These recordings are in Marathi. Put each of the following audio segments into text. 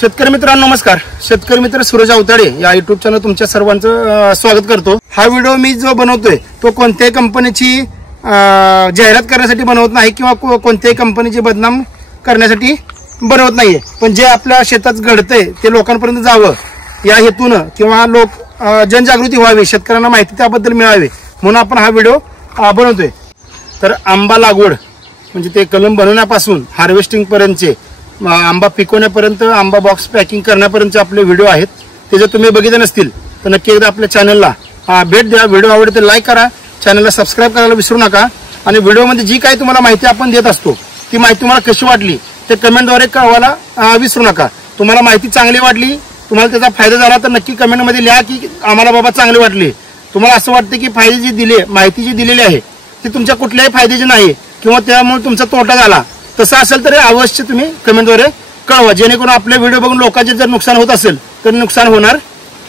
शेतकरी मित्रांनो नमस्कार. शेतकरी मित्र सूरज अवताडे या युट्यूब चॅनल तुमच्या सर्वांचं स्वागत करतो. हा व्हिडिओ मी जो बनवतोय तो कोणत्याही कंपनीची जाहिरात करण्यासाठी बनवत नाही किंवा कोणत्याही कंपनीची बदनाम करण्यासाठी बनवत नाहीये, पण जे आपल्या शेतात घडतंय ते लोकांपर्यंत जावं या हेतून किंवा लोक जनजागृती व्हावी, शेतकऱ्यांना माहिती त्याबद्दल मिळावी म्हणून आपण हा व्हिडिओ बनवतोय. तर आंबा लागवड म्हणजे ते कलम बनवण्यापासून हार्वेस्टिंग पर्यंतचे, आंबा पिकवण्यापर्यंत, आंबा बॉक्स पॅकिंग करण्यापर्यंतचे आपले व्हिडिओ आहेत. ते जर तुम्ही बघितले नसतील तर नक्की एकदा आपल्या चॅनलला भेट द्या. व्हिडिओ आवडले तर लाईक करा, चॅनलला सबस्क्राईब करायला विसरू नका. आणि व्हिडिओमध्ये जी काही तुम्हाला माहिती आपण देत असतो ती माहिती तुम्हाला कशी वाटली ते कमेंटद्वारे कळवायला विसरू नका. तुम्हाला माहिती चांगली वाटली, तुम्हाला त्याचा फायदा झाला तर नक्की कमेंटमध्ये लिहा की आम्हाला बाबा चांगली वाटली. तुम्हाला असं वाटतं की माहिती जी दिलेली आहे ती तुमच्या कुठल्याही फायद्याची नाही किंवा त्यामुळे तुमचा तोटा झाला, तसं असेल तर अवश्य तुम्ही कमेंटद्वारे कळवा, जेणेकरून आपले व्हिडिओ बघून लोकांचे जर नुकसान होत असेल तर नुकसान होणार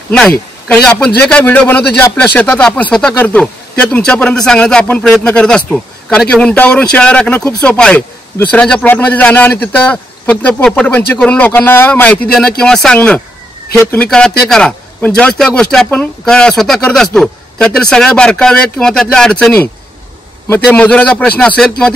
नाही. कारण आपण जे काही व्हिडिओ बनवतो, जे आपल्या शेतात आपण स्वतः करतो ते तुमच्यापर्यंत सांगण्याचा आपण प्रयत्न करत असतो. कारण की हुंटावरून शेळ्या राखणं खूप सोपं आहे. दुसऱ्यांच्या प्लॉटमध्ये जाणं आणि तिथं फक्त पोपटपंची करून लोकांना माहिती देणं किंवा सांगणं हे तुम्ही करा, ते करा. पण ज्यावेळेस त्या गोष्टी आपण स्वतः करत असतो त्यातील सगळ्या बारकावे किंवा त्यातल्या अडचणी, मग ते मजुराचा प्रश्न असेल किंवा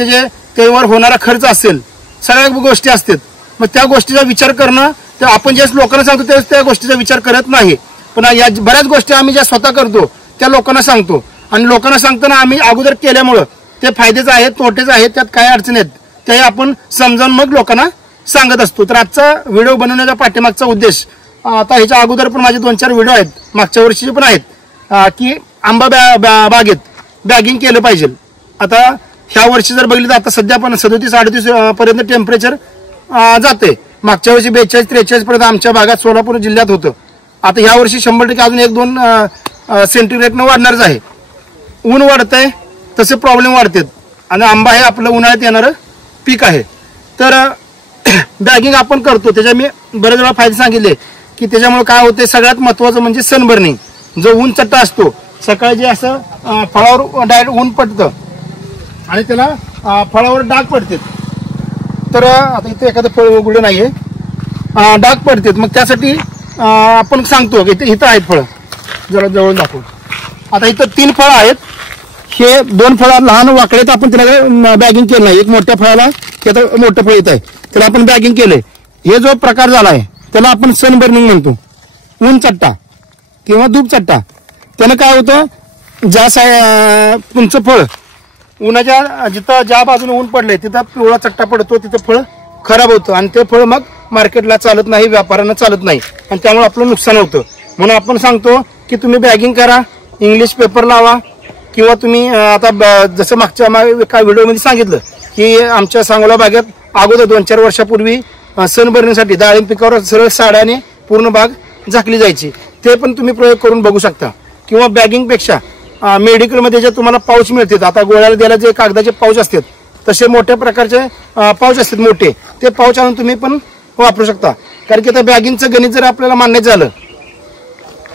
त्यावर होणारा खर्च असेल, सगळ्या गोष्टी असतात. मग त्या गोष्टीचा विचार करणं तर आपण ज्या लोकांना सांगतो त्यावेळेस त्या गोष्टीचा विचार करत नाही. पण या बऱ्याच गोष्टी आम्ही ज्या स्वतः करतो त्या लोकांना सांगतो आणि लोकांना सांगताना आम्ही अगोदर केल्यामुळं ते फायदेच आहेत, तोटेच आहेत, त्यात काय अडचणी आहेत ते आपण समजावून मग लोकांना सांगत असतो. तर आजचा व्हिडिओ बनवण्याचा पाठीमागचा उद्देश, आता ह्याच्या अगोदर पण माझे 2-4 व्हिडिओ आहेत, मागच्या वर्षीचे पण आहेत, की आंबा बागेत बॅगिंग केलं पाहिजे. आता ह्या वर्षी जर बघितलं तर आता सध्या पण 37-38 पर्यंत टेम्परेचर जाते. मागच्या वर्षी 42-43 पर्यंत आमच्या भागात सोलापूर जिल्ह्यात होतं. आता ह्या वर्षी 100% अजून 1-2 सेंटीग्रेडनं वाढणारच आहे. ऊन वाढतंय तसे प्रॉब्लेम वाढतात आणि आंबा हे आपलं उन्हाळ्यात येणारं पीक आहे. तर बॅगिंग आपण करतो, त्याच्या मी बरेच वेळा फायदे सांगितले की त्याच्यामुळे काय होते. सगळ्यात महत्वाचं म्हणजे सनबर्निंग. जो ऊन चट्टा असतो सकाळी जे असं फळावर डायरेक्ट ऊन पडतं आणि त्याला फळावर डाग पडतात. तर आता इथे एखादं फळ उघडं नाहीये, डाग पडतात. मग त्यासाठी आपण सांगतो की इथं आहेत फळं, जरा जवळ दाखवू. आता इथं 3 फळं आहेत. हे 2 फळं लहान वाकडेत, आपण त्याला बॅगिंग केलं नाही. एक मोठ्या फळाला त्याचं मोठं फळ येत आहे त्याला आपण बॅगिंग केलंय. हे जो प्रकार झाला आहे त्याला आपण सनबर्निंग म्हणतो, ऊन चट्टा किंवा धूप चट्टा. त्यानं काय होतं, तुमचं फळ उन्हाच्या जिथं ज्या बाजूने ऊन पडलंय तिथं पिवळा चट्टा पडतो, तिथं फळ खराब होतं आणि ते फळ मग मार्केटला चालत नाही, व्यापाऱ्यांना चालत नाही आणि त्यामुळे आपलं नुकसान होतं. म्हणून आपण सांगतो की तुम्ही बॅगिंग करा, इंग्लिश पेपर लावा किंवा तुम्ही आता जसं मागच्या काय व्हिडिओमध्ये सांगितलं की आमच्या सांगोला बागेत अगोदर 2-4 वर्षापूर्वी सनबर्निंगसाठी डाळिंब पिकावर सरळ साड्याने पूर्ण बाग झाकली जायची. ते पण तुम्ही प्रयोग करून बघू शकता. किंवा बॅगिंगपेक्षा मेडिकलमध्ये जे तुम्हाला पाऊच मिळतात, आता गोळ्याला द्यायला जे कागदाचे पाऊच असतात तसे मोठ्या प्रकारचे पाऊच असतात मोठे, ते पाऊच आणून तुम्ही पण वापरू शकता. कारण की आता बॅगिंगचं गणित जर आपल्याला मान्य झालं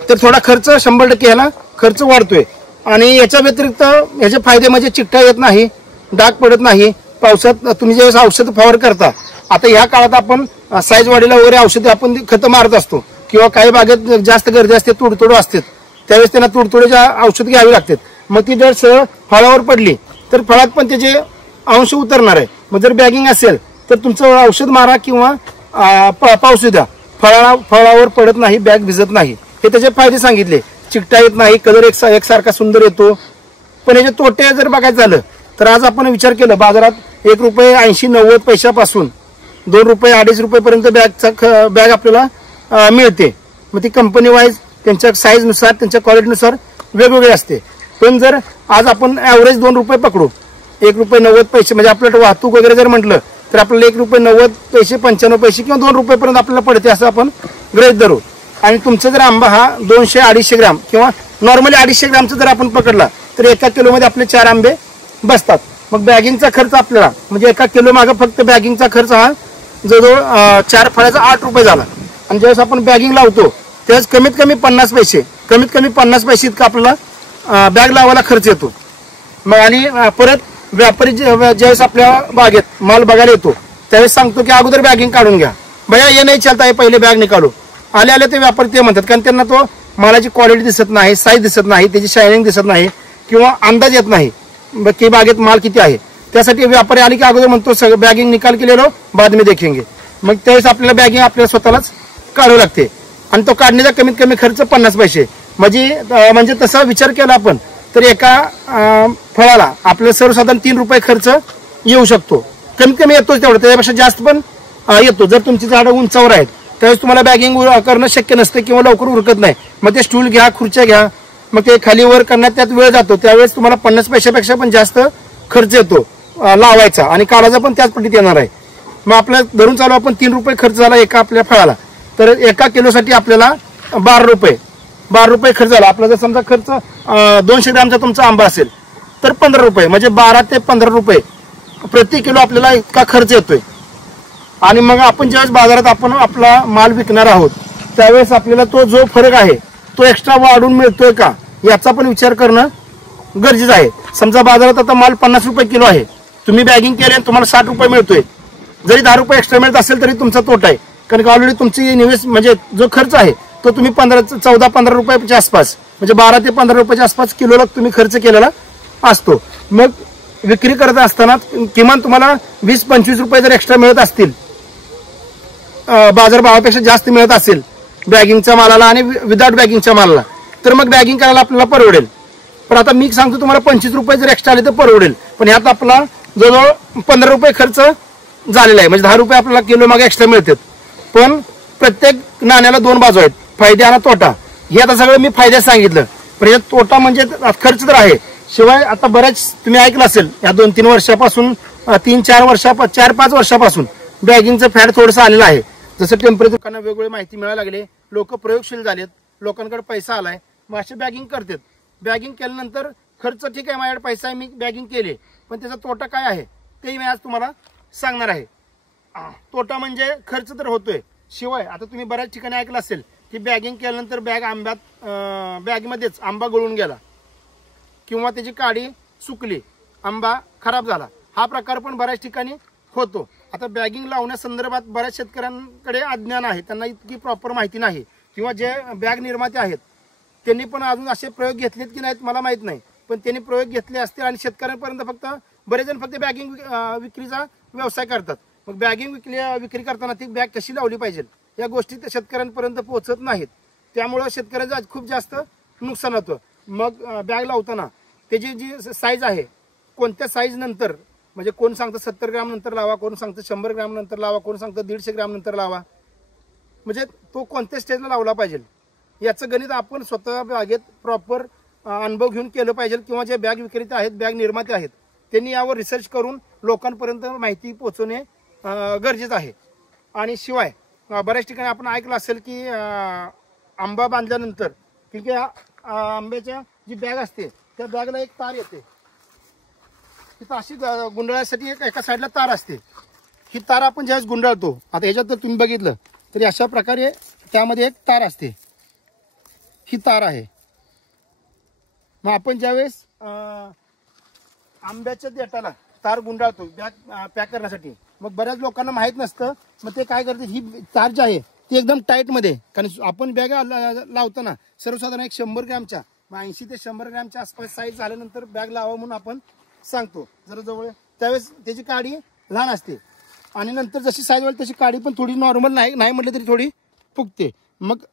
तर थोडा खर्च 100% ह्याला खर्च वाढतोय. आणि याच्या व्यतिरिक्त याचे फायदे म्हणजे चिकटा येत नाही, डाग पडत नाही. पावसात तुम्ही ज्यावेळेस औषध फवार करता, आता ह्या काळात आपण साईज वाढीला वगैरे औषधे आपण खतं मारत असतो किंवा काही बागेत जास्त गर्दी असते, तुडतुडं असतात, त्यावेळेस त्यांना तुडतुड्याच्या औषध घ्यावी लागतात. मग ती जर सरळ फळावर पडली तर फळात पण त्याचे अंश उतरणार आहे. मग जर बॅगिंग असेल तर तुमचं औषध मारा किंवा पाऊस द्या, फळावर पडत नाही, बॅग भिजत नाही. हे त्याचे फायदे सांगितले. चिकटा येत नाही, कलर एकसारखा सुंदर येतो. पण याचे तोटे जर बघायचं झालं तर आज आपण विचार केला बाजारात ₹1.80-90 पैशापासून ₹2, ₹2.5 पर्यंत बॅग आपल्याला मिळते. मग ती कंपनी वाईज त्यांच्या साईजनुसार, त्यांच्या क्वालिटीनुसार वेगवेगळे असते. पण जर आज आपण ॲव्हरेज ₹2 पकडू, ₹1.90 म्हणजे आपल्याला वाहतूक वगैरे जर म्हटलं तर आपल्याला ₹1.90, ₹95 किंवा ₹2 पर्यंत आपल्याला पडते असं आपण गृहीत धरू. आणि तुमचा जर आंबा हा 200-250 ग्रॅम किंवा नॉर्मली 250 ग्रॅमचा जर आपण पकडला तर 1 किलोमध्ये आपले 4 आंबे बसतात. मग बॅगिंगचा खर्च आपल्याला म्हणजे 1 किलो मागं फक्त बॅगिंगचा खर्च हा जवळजवळ 4 फळाचा ₹8 झाला. आणि ज्यावेळेस आपण बॅगिंग लावतो त्यावेळेस कमीत कमी 50 पैसे इतका आपल्याला बॅग लावायला खर्च येतो. मग आणि परत व्यापारी ज्यावेळेस आपल्या बागेत माल बघायला येतो त्यावेळेस सांगतो की अगोदर बॅगिंग काढून घ्या, भैया ये नहीं चलता है, पहिले बॅग निकालो. आले आले ते व्यापारी ते म्हणतात, कारण त्यांना तो मालाची क्वालिटी दिसत नाही, साईज दिसत नाही, त्याची शायनिंग दिसत नाही किंवा अंदाज येत नाही की बागेत माल किती आहे. त्यासाठी व्यापारी आले की अगोदर म्हणतो सगळं बॅगिंग निकाल के ले लो, बाद में देखेंगे. मग त्यावेळेस आपल्याला बॅगिंग आपल्याला स्वतःलाच काढावं लागते आणि तो काढण्याचा कमीत कमी खर्च 50 पैसे. म्हणजे तसा विचार केला आपण तर एका फळाला आपल्याला सर्वसाधारण 3 रुपये खर्च येऊ शकतो. कमीत कमी येतो तेवढं, त्याच्यापेक्षा जास्त पण येतो. जर तुमची झाडं उंचावर आहेत त्यावेळेस तुम्हाला बॅगिंग करणं शक्य नसते किंवा लवकर उरकत नाही. मग ते स्टूल घ्या, खुर्च्या घ्या, मग ते खाली वर करण्यात त्यात वेळ जातो. त्यावेळेस तुम्हाला 50 पैशापेक्षा पण जास्त खर्च येतो लावायचा आणि काढायचा पण त्याच पद्धतीत येणार आहे. मग आपल्या धरून चालू आपण 3 रुपये खर्च झाला एका आपल्या फळाला, तर 1 किलोसाठी आपल्याला 12 रुपये खर्च झाला. आपला जर समजा खर्च 200 ग्रॅमचा तुमचा आंबा असेल तर 15 रुपये, म्हणजे 12 ते 15 रुपये प्रति किलो आपल्याला इतका खर्च येतोय. आणि मग आपण ज्यावेळेस बाजारात आपण आपला माल विकणार आहोत त्यावेळेस आपल्याला तो जो फरक आहे तो एक्स्ट्रा वाढून मिळतोय का याचा पण विचार करणं गरजेचं आहे. समजा बाजारात आता माल 50 रुपये किलो आहे, तुम्ही बॅगिंग केले आणि तुम्हाला 60 रुपये मिळतोय, जरी 10 रुपये एक्स्ट्रा मिळत असेल तरी तुमचा तोटा आहे. कारण ऑलरेडी तुमची निवेश म्हणजे जो खर्च आहे तो तुम्ही 14-15 रुपयाच्या आसपास, म्हणजे 12 ते 15 रुपयाच्या आसपास किलोला तुम्ही खर्च केलेला असतो. मग विक्री करत असताना किमान तुम्हाला 20-25 रुपये जर एक्स्ट्रा मिळत असतील, बाजारभावापेक्षा जास्त मिळत असेल बॅगिंगच्या मालाला आणि विदाउट बॅगिंगच्या मालाला, तर मग बॅगिंग करायला आपल्याला परवडेल. पण आता मी सांगतो तुम्हाला 25 रुपये जर एक्स्ट्रा आले तर परवडेल. पण ह्यात आपला जवळजवळ 15 रुपये खर्च झालेला आहे, म्हणजे 10 रुपये आपल्याला किलो मागे एक्स्ट्रा मिळतात. पण प्रत्येक नाण्याला 2 बाजू आहेत, फायदे आणि तोटा. हे आता सगळं मी फायदे सांगितलं, पण यात तोटा म्हणजे खर्च तर आहे. शिवाय आता बऱ्याच तुम्ही ऐकलं असेल या 2-3 वर्षापासून 4-5 वर्षापासून बॅगिंगचं फॅड थोडंसं आलेलं आहे. जसं टेम्परेचर वेगवेगळी माहिती मिळायला लागली, लोक प्रयोगशील झालेत, लोकांकडे पैसा आलाय, मग असे बॅगिंग करतात. बॅगिंग केल्यानंतर खर्च ठीक आहे, माझ्याकडे पैसा आहे, मी बॅगिंग केले, पण त्याचा तोटा काय आहे तेही मी आज तुम्हाला सांगणार आहे. तोटा म्हणजे खर्च तर होतोय, शिवाय आता तुम्ही बऱ्याच ठिकाणी ऐकलं असेल की बॅगिंग केल्यानंतर बॅगमध्येच आंबा गळून गेला किंवा त्याची काडी सुकली, आंबा खराब झाला. हा प्रकार पण बऱ्याच ठिकाणी होतो. आता बॅगिंग लावण्यासंदर्भात बऱ्याच शेतकऱ्यांकडे अज्ञान आहे, त्यांना इतकी प्रॉपर माहिती नाही, किंवा जे बॅग निर्माते आहेत त्यांनी पण अजून असे प्रयोग घेतलेत की नाहीत मला माहित नाही, पण त्यांनी प्रयोग घेतले असतील आणि शेतकऱ्यांपर्यंत फक्त बरेच जण फक्त बॅगिंग विक्रीचा व्यवसाय करतात. मग बॅगिंग विक्री करताना ती बॅग कशी लावली पाहिजे या गोष्टी शेतकऱ्यांपर्यंत पोहोचत नाहीत. त्यामुळं शेतकऱ्याचं खूप जास्त नुकसान होतं. मग बॅग लावताना त्याची जी साईज आहे, कोणत्या साईज नंतर, म्हणजे कोण सांगतं 70 ग्रॅम नंतर लावा, कोण सांगतं 100 ग्रॅम नंतर लावा, कोण सांगतं 150 ग्रॅम नंतर लावा, म्हणजे तो कोणत्या स्टेजला लावला पाहिजे याचं गणित आपण स्वतः बॅगेत प्रॉपर अनुभव घेऊन केलं पाहिजे. किंवा जे बॅग विक्रेते आहेत, बॅग निर्माते आहेत, त्यांनी यावर रिसर्च करून लोकांपर्यंत माहिती पोहोचवणे गरजेचं आहे. आणि शिवाय बऱ्याच ठिकाणी आपण ऐकलं असेल की आंबा बांधल्यानंतर की आंब्याच्या जी बॅग असते त्या बॅगला एक तार येते, तिथं अशी गुंडाळण्यासाठी एका साईडला तार असते. ही तार आपण ज्यावेळेस गुंडाळतो, आता ह्याच्यात जर तुम्ही बघितलं तरी अशा प्रकारे त्यामध्ये एक तार असते, ही तार आहे. मग आपण ज्यावेळेस आंब्याच्या देठाला तार गुंडाळतो बॅग पॅक करण्यासाठी, मग बऱ्याच लोकांना माहित नसतं. मग ते काय करते, ही तार जी आहे ती एकदम टाईट मध्ये, कारण आपण बॅग लावताना सर्वसाधारण 100 ग्रॅमच्या 80 ते 100 ग्रॅमच्या आसपास साईज झाल्यानंतर बॅग लावा म्हणून आपण सांगतो. जरा जवळ त्यावेळेस त्याची काडी लहान असते आणि नंतर जशी साईज वाढली तशी काडी पण थोडी नॉर्मल नाही म्हटलं तरी थोडी फुगते. मग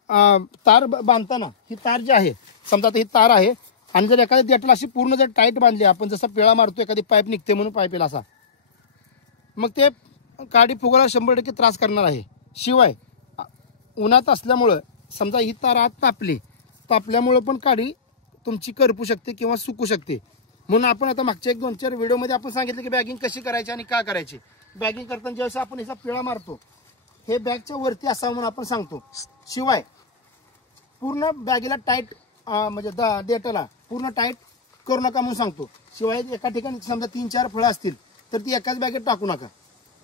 तार बांधताना ही तार जी आहे, समजा ही तार आहे आणि जर एखाद्या देठाला अशी पूर्ण जर टाईट बांधली, आपण जसा पिळा मारतो एखादी पाईप निघते म्हणून पाईपेला असा, मग ते काडी फुगायला 100% त्रास करणार आहे. शिवाय उन्हात असल्यामुळं समजा ही तार आत तापल्यामुळं पण काडी तुमची करपू शकते किंवा सुकू शकते. म्हणून आपण आता मागच्या 1-2-4 व्हिडिओमध्ये आपण सांगितलं की बॅगिंग कशी करायची आणि का करायची. बॅगिंग करताना ज्यावेळेस आपण ह्याचा पिळा मारतो हे बॅगच्या वरती असावं म्हणून आपण सांगतो. शिवाय पूर्ण बॅगेला टाईट म्हणजे देठाला पूर्ण टाईट करू नका म्हणून सांगतो. शिवाय एका ठिकाणी समजा 3-4 फळं असतील तर ती एकाच बॅगेत टाकू नका.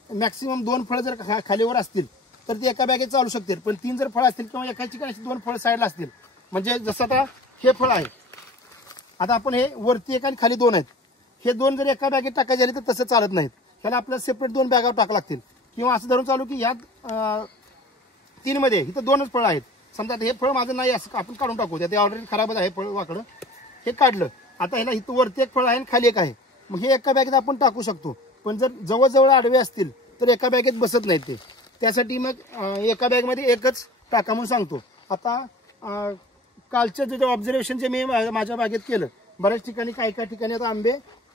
मॅक्सिमम 2 फळं जर खालीवर असतील तर ती एका बॅगेत चालू शकतील. पण 3 जर फळं असतील किंवा एका ठिकाणी 2 फळं साईडला असतील, म्हणजे जसं आता हे फळ आहे, आता आपण हे वरती एक आणि खाली 2 आहेत, हे 2 जर एका बॅगेत टाकायचे झाले तर तसं चालत नाहीत. ह्याला आपल्याला सेपरेट 2 बॅगावर टाकावं लागतील. किंवा असं धरून चालू की ह्यात 3 मध्ये इथं 2च फळं आहेत. समजा हे फळ माझं नाही असं आपण काढून टाकू, ते ऑलरेडी खराबच आहे फळ वाकडं, हे काढलं. आता ह्याला इथं वरती एक फळ आहे आणि खाली एक आहे, मग हे एका बॅगेत आपण टाकू शकतो. पण जर जवळजवळ आडवे असतील तर एका बॅगेत बसत नाहीत ते, त्यासाठी मग एका बॅगमध्ये एकच टाका म्हणून सांगतो. आता कालचं जे ऑब्झर्वेशन जे मी माझ्या बागेत केलं, बऱ्याच ठिकाणी काही ठिकाणी आता आंबे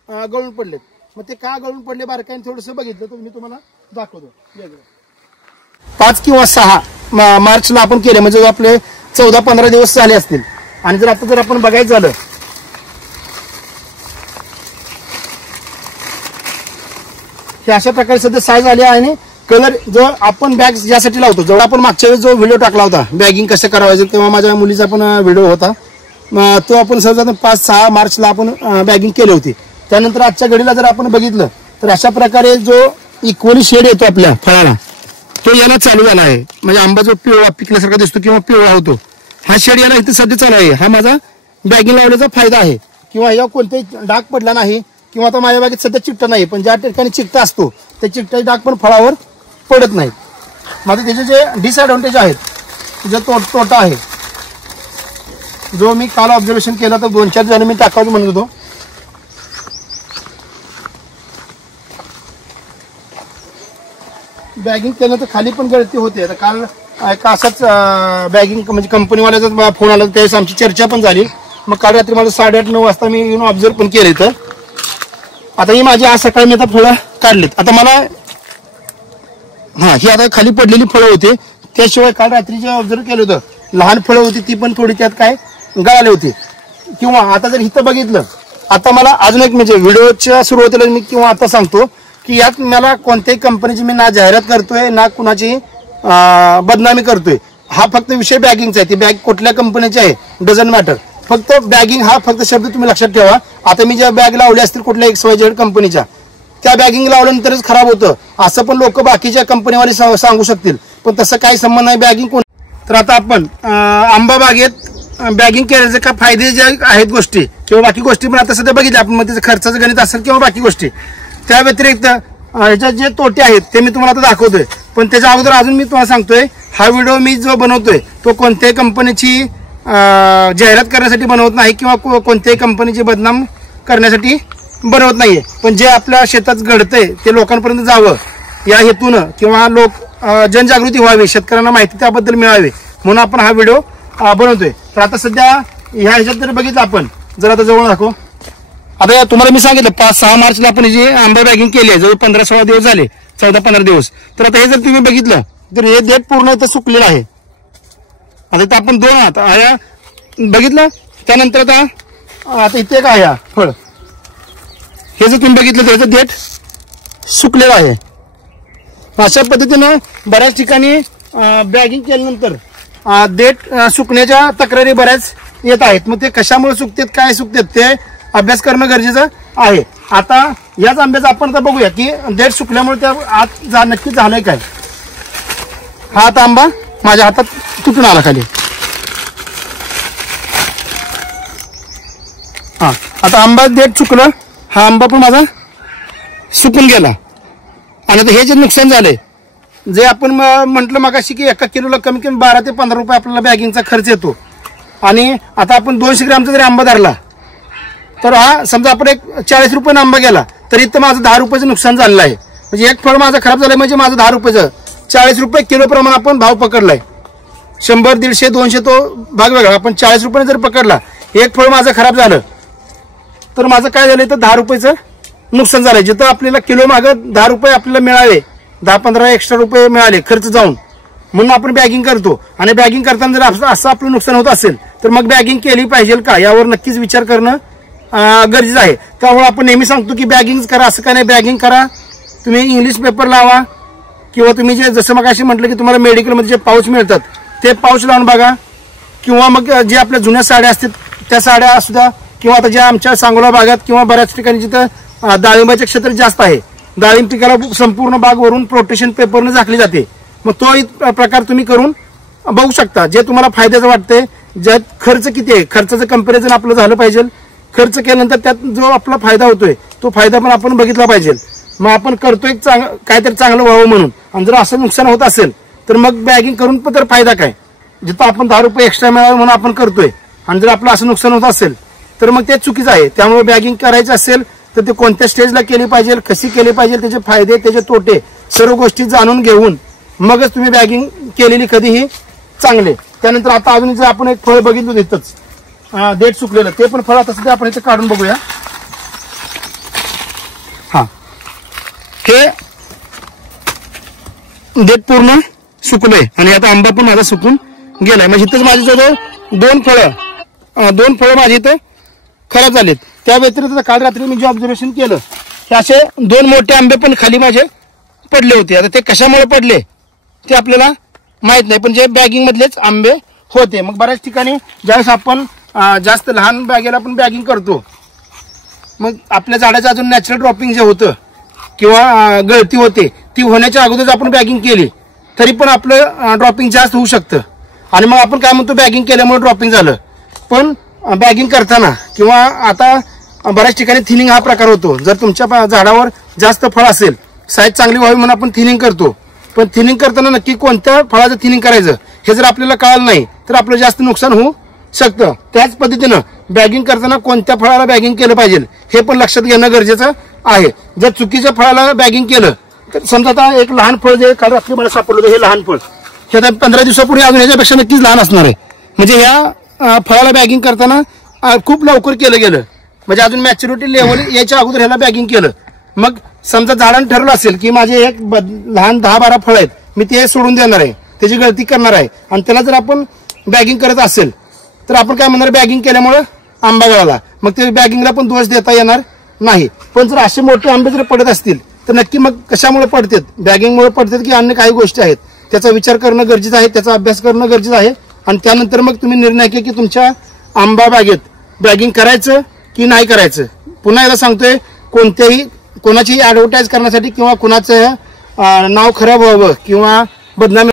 गळून पडलेत. मग ते का गळून पडले बारकाईने थोडंसं बघितलं तर मी तुम्हाला दाखवतो. 5 किंवा 6 मार्चला आपण केले, म्हणजे आपले 14-15 दिवस झाले असतील. आणि जर आता जर आपण बघायचं झालं, हे अशा प्रकारे सध्या साईज आली आहे. आणि कलर जो आपण बॅग यासाठी लावतो, जेव्हा आपण मागच्या वेळेस जो व्हिडिओ टाकला होता बॅगिंग कसं करायचं, तेव्हा माझ्या मुलीचा पण व्हिडिओ होता, तो आपण सहज 5-6 मार्चला आपण बॅगिंग केली होती. त्यानंतर आजच्या घडीला जर आपण बघितलं तर अशा प्रकारे जो इक्वली शेड येतो आपल्या फळाला, तो याला चालू झाला आहे. म्हणजे आंबा जो पिवळा पिकल्यासारखा दिसतो किंवा पिवळा होतो, हा शेड याला इथे सध्या चालू आहे. हा माझा बॅगिंग लावण्याचा फायदा आहे. किंवा या कोणताही डाग पडला नाही, किंवा आता माझ्या बागेत सध्या चिकटा नाही, पण ज्या ठिकाणी चिकटा असतो त्या चिकटाचे डाग पण फळावर पडत नाहीत. माझे त्याचे जे डिसएडव्हान्टेज आहेत, जो तोटा आहे, जो मी काल ऑब्झर्वेशन केला तर 2-4 जण मी टाकायचं म्हणत होतो. बॅगिंग केल्यानंतर खाली पण गळती होते. आता काल एका असाच बॅगिंग म्हणजे कंपनीवाल्याचा फोन आला, त्यावेळेस आमची चर्चा पण झाली. मग काल रात्री माझं 8:30-9 वाजता मी येऊन ऑब्झर्व पण केले. तर आता ही माझी आज सकाळी मी आता फळं काढलीत. आता मला ही आता खाली पडलेली फळं होती, त्याशिवाय काल रात्री जे ऑब्झर्व केलं होतं लहान फळं होती ती पण थोडी त्यात काय गळाली होती. किंवा आता जर इथं बघितलं, आता मला अजून एक म्हणजे व्हिडिओच्या सुरुवातीला मी किंवा आता सांगतो की यात मला कोणत्याही कंपनीची मी ना जाहिरात करतोय ना कुणाची बदनामी करतोय. हा फक्त विषय बॅगिंगचा आहे. ती बॅग कुठल्या कंपनीची आहे डझंट मॅटर, फक्त बॅगिंग हा फक्त शब्द तुम्ही लक्षात ठेवा. आता मी ज्या बॅग लावल्या असतील कुठल्या XYZ कंपनीच्या, त्या बॅगिंग लावल्यानंतरच खराब होतं असं पण लोक बाकीच्या कंपनीवाले सांगू शकतील, पण तसं काही संबंध नाही बॅगिंग कोण. तर आता आपण आंबा बागेत बॅगिंग केल्याचे काय फायदे जे आहेत गोष्टी किंवा बाकी गोष्टी पण आता सध्या बघितल्या आपण, मग त्याचं खर्चाचं गणित असेल किंवा बाकी गोष्टी. त्या व्यतिरिक्त ह्याच्यात जे तोटे आहेत ते मी तुम्हाला आता दाखवतोय. पण त्याच्या अगोदर अजून मी तुम्हाला सांगतोय, हा व्हिडिओ मी जो बनवतोय तो कोणत्याही कंपनीची जाहिरात करण्यासाठी बनवत नाही किंवा कोणत्याही कंपनीची बदनाम करण्यासाठी बनवत नाहीये. पण जे आपल्या शेतात घडतंय ते लोकांपर्यंत जावं या हेतूनं किंवा लोक जनजागृती व्हावी, शेतकऱ्यांना माहिती त्याबद्दल मिळावी म्हणून आपण हा व्हिडिओ बनवतोय. तर आता सध्या ह्या ह्याच्यात जर बघितलं आपण, जर आता जवळ दाखव. आता तुम्हाला मी सांगितलं 5-6 मार्चला आपण जी आंबा बॅगिंग केली आहे, जवळ 15-16 दिवस झाले, 14-15 दिवस. तर आता हे जर तुम्ही बघितलं तर हे देठ पूर्ण इथं सुकलेलं आहे. आता इथं आपण 2 आहात आया बघितलं. त्यानंतर आता इथे काय आहे फळ, हे जर तुम्ही बघितलं तर याचं देठ सुकलेलं आहे. अशा पद्धतीनं बऱ्याच ठिकाणी बॅगिंग केल्यानंतर देठ सुकण्याच्या तक्रारी बऱ्याच येत आहेत. मग ते कशामुळे सुकतात, काय सुकतात ते अभ्यास करणं गरजेचं आहे. आता याच आंब्याचं आपण आता बघूया की देठ सुकल्यामुळे त्या आत नक्की झालंय काय. हा आता आंबा माझ्या हातात तुटून आला खाली. आता आंबा देठ चुकलं, हा आंबा पण माझा सुकून गेला. आणि आता हे जे नुकसान झालंय, जे आपण म्हटलं मगाशी की 1 किलोला कमी कमी 12 ते 15 रुपये आपल्याला बॅगिंगचा खर्च येतो. आणि आता आपण 200 ग्रॅमचा जरी आंबा धरला तर हा समजा आपण 40 रुपये आंबा गेला तरी तर माझं 10 रुपयाचं नुकसान झालेलं आहे. म्हणजे एक फळ माझं खराब झालंय म्हणजे माझं 10 रुपयाचं 40 रुपये किलो प्रमाणे आपण भाव पकडलाय. 100, 150, 200 तो भाग वेगळा. आपण 40 रुपयाने जर पकडला, एक फळ माझं खराब झालं तर माझं काय झालंय तर 10 रुपयाचं नुकसान झालंय. जिथं आपल्याला किलो मागं 10 रुपये आपल्याला मिळाले, 10-15 एक्स्ट्रा रुपये मिळाले खर्च जाऊन, म्हणून आपण बॅगिंग करतो. आणि बॅगिंग करताना जर असं आपलं नुकसान होत असेल तर मग बॅगिंग केली पाहिजे का यावर नक्कीच विचार करणं गरजेचं आहे. त्यामुळे आपण नेहमी सांगतो की बॅगिंग करा, असं काय नाही, बॅगिंग करा. तुम्ही इंग्लिश पेपर लावा किंवा तुम्ही जे जसं मग अशी म्हटलं की तुम्हाला मेडिकलमध्ये जे पाऊच मिळतात ते पाऊच लावून बघा. किंवा मग जे आपल्या जुन्या साड्या असतात त्या साड्या असू द्या. किंवा आता ज्या आमच्या सांगोला भागात किंवा बऱ्याच ठिकाणी जिथं डाळिंबाचे क्षेत्र जास्त आहे, डाळिंब पिकाला संपूर्ण बाग वरून प्रोटेक्शन पेपरने झाकली जाते. मग तो प्रकार तुम्ही करून बघू शकता, जे तुम्हाला फायद्याचं वाटतंय. ज्यात खर्च किती आहे, खर्चाचं कंपॅरिझन आपलं झालं पाहिजे. खर्च केल्यानंतर त्यात जो आपला फायदा होतोय तो फायदा पण आपण बघितला पाहिजे. मग आपण करतोय काहीतरी चांगलं व्हावं म्हणून. आणि जर असं नुकसान होत असेल तर मग बॅगिंग करून पण तर फायदा काय? जिथं आपण 10 रुपये एक्स्ट्रा मिळावे म्हणून आपण करतोय आणि जर आपलं असं नुकसान होत असेल तर मग ते चुकीचं आहे. त्यामुळे बॅगिंग करायचं असेल तर ते कोणत्या स्टेजला केली पाहिजे, कशी केली पाहिजे, त्याचे फायदे त्याचे तोटे सर्व गोष्टी जाणून घेऊन मगच तुम्ही बॅगिंग केलेली कधीही चांगले. त्यानंतर आता अजून जर आपण एक फळ बघितलं तिथंच देठ सुकलेलं, ते पण फळ आता सध्या आपण इथे काढून बघूया. हा, हे देठ पूर्ण सुकलंय आणि आता आंबा पण माझा सुकून गेलाय. म्हणजे इथंच माझी जवळ दोन फळं माझी इथं खराब झालेत. त्या व्यतिरिक्त काल रात्री मी जे ऑब्झर्वेशन केलं की असे 2 मोठे आंबे पण खाली माझे पडले होते. आता ते कशामुळे पडले ते आपल्याला माहित नाही, पण जे बॅगिंग मधलेच आंबे होते. मग बऱ्याच ठिकाणी ज्यावेळेस आपण जास्त लहान बॅगेला आपण बॅगिंग करतो, मग आपल्या झाडाचं अजून नॅचरल ड्रॉपिंग जे होतं किंवा गळती होते ती होण्याच्या अगोदर आपण बॅगिंग केली तरी पण आपलं ड्रॉपिंग जास्त होऊ शकतं. आणि मग आपण काय म्हणतो बॅगिंग केल्यामुळे ड्रॉपिंग झालं, पण बॅगिंग करताना किंवा आता बऱ्याच ठिकाणी थिनिंग हा प्रकार होतो. जर तुमच्या झाडावर जास्त फळ असेल, साईज चांगली व्हावी म्हणून आपण थिनिंग करतो, पण थिनिंग करताना नक्की कोणत्या फळाचं थिनिंग करायचं हे जर आपल्याला कळलं नाही तर आपलं जास्त नुकसान होऊ शकतं. त्याच पद्धतीनं बॅगिंग करताना कोणत्या फळाला बॅगिंग केलं पाहिजे हे पण लक्षात घेणं गरजेचं आहे. जर चुकीच्या फळाला बॅगिंग केलं तर समजा आता एक लहान फळ जे काल रात्री मला सापडलं होतं, हे लहान फळ हे आता 15 दिवसापूर्वी अजून ह्याच्यापेक्षा नक्कीच लहान असणार आहे. म्हणजे ह्या फळाला बॅगिंग करताना खूप लवकर केलं गेलं, म्हणजे अजून मॅच्युरिटी लेवल याच्या अगोदर ह्याला बॅगिंग केलं. मग समजा झाडानं ठरवलं असेल की माझे एक लहान 10-12 फळ आहेत, मी ते सोडून देणार आहे, त्याची गळती करणार आहे, आणि त्याला जर आपण बॅगिंग करत असेल तर आपण काय म्हणणार बॅगिंग केल्यामुळे आंबा गळाला, मग ते बॅगिंगला पण दोष देता येणार नाही. पण जर असे मोठे आंबे जर पडत असतील तर नक्की मग कशामुळे पडतात, बॅगिंगमुळे पडतात की अन्य काही गोष्टी आहेत, त्याचा विचार करणं गरजेचं आहे, त्याचा अभ्यास करणं गरजेचं आहे. आणि त्यानंतर मग तुम्ही निर्णय घ्या की तुमच्या आंबा बागेत बॅगिंग करायचं की नाही करायचं. पुन्हा एकदा सांगतोय, कोणाची ऍडव्हर्टाईज करण्यासाठी किंवा कोणाचं नाव खराब व्हावं किंवा बदनामी